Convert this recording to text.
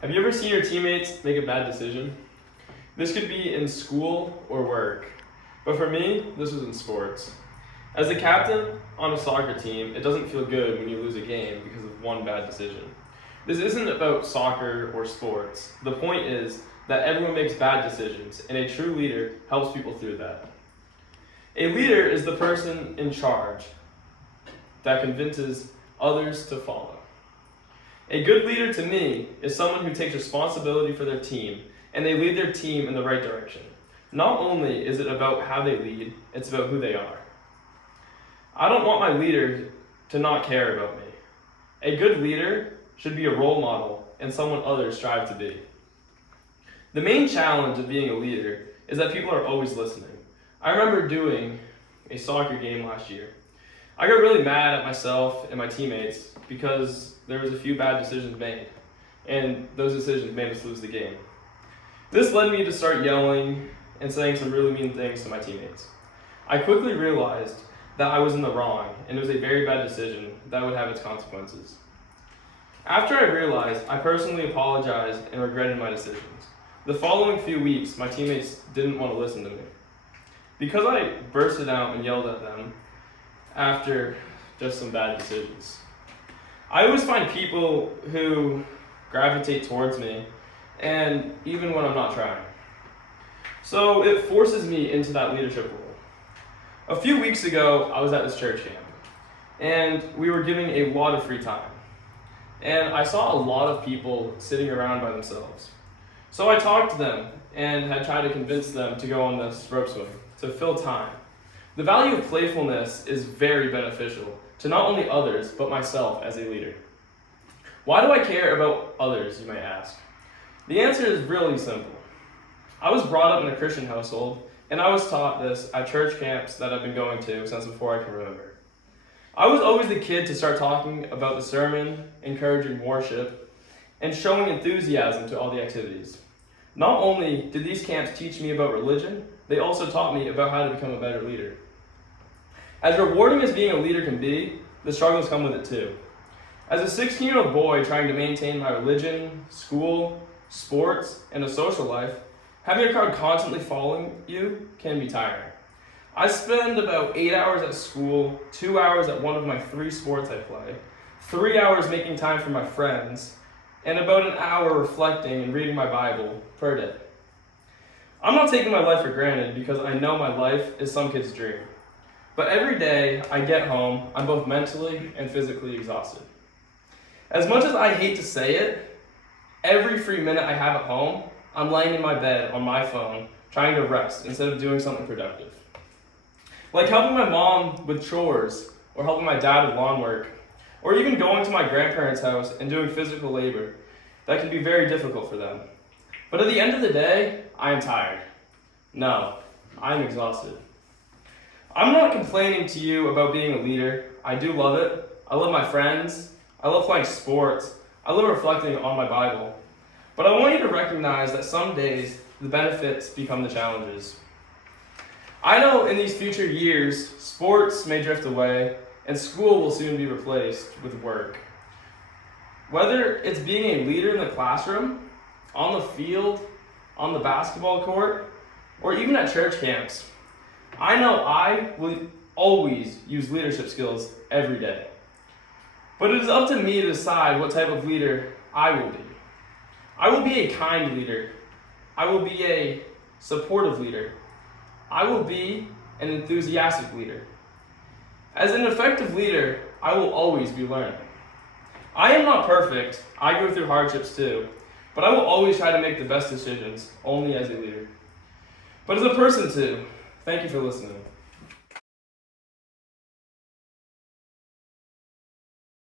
Have you ever seen your teammates make a bad decision? This could be in school or work, but for me, this was in sports. As a captain on a soccer team, it doesn't feel good when you lose a game because of one bad decision. This isn't about soccer or sports. The point is that everyone makes bad decisions, and a true leader helps people through that. A leader is the person in charge that convinces others to follow. A good leader to me is someone who takes responsibility for their team and they lead their team in the right direction. Not only is it about how they lead, it's about who they are. I don't want my leader to not care about me. A good leader should be a role model and someone others strive to be. The main challenge of being a leader is that people are always listening. I remember doing a soccer game last year. I got really mad at myself and my teammates because there was a few bad decisions made, and those decisions made us lose the game. This led me to start yelling and saying some really mean things to my teammates. I quickly realized that I was in the wrong, and it was a very bad decision that would have its consequences. After I realized, I personally apologized and regretted my decisions. The following few weeks, my teammates didn't want to listen to me. Because I bursted out and yelled at them after just some bad decisions. I always find people who gravitate towards me, and even when I'm not trying. So it forces me into that leadership role. A few weeks ago, I was at this church camp, and we were giving a lot of free time. And I saw a lot of people sitting around by themselves. So I talked to them and had tried to convince them to go on this rope swing to fill time. The value of playfulness is very beneficial to not only others, but myself as a leader. Why do I care about others, you might ask? The answer is really simple. I was brought up in a Christian household, and I was taught this at church camps that I've been going to since before I can remember. I was always the kid to start talking about the sermon, encouraging worship, and showing enthusiasm to all the activities. Not only did these camps teach me about religion, they also taught me about how to become a better leader. As rewarding as being a leader can be, the struggles come with it too. As a 16-year-old boy trying to maintain my religion, school, sports, and a social life, having a crowd constantly following you can be tiring. I spend about 8 hours at school, 2 hours at one of my 3 sports I play, 3 hours making time for my friends, and about an hour reflecting and reading my Bible per day. I'm not taking my life for granted because I know my life is some kid's dream. But every day I get home, I'm both mentally and physically exhausted. As much as I hate to say it, every free minute I have at home, I'm laying in my bed on my phone trying to rest instead of doing something productive. Like helping my mom with chores, or helping my dad with lawn work, or even going to my grandparents' house and doing physical labor that can be very difficult for them. But at the end of the day, I am tired. No, I'm exhausted. I'm not complaining to you about being a leader. I do love it. I love my friends. I love playing sports. I love reflecting on my Bible. But I want you to recognize that some days the benefits become the challenges. I know in these future years, sports may drift away and school will soon be replaced with work. Whether it's being a leader in the classroom, on the field, on the basketball court, or even at church camps, I know I will always use leadership skills every day. But it is up to me to decide what type of leader I will be. I will be a kind leader. I will be a supportive leader. I will be an enthusiastic leader. As an effective leader, I will always be learning. I am not perfect. I go through hardships too. But I will always try to make the best decisions, only as a leader. But as a person too, thank you for listening.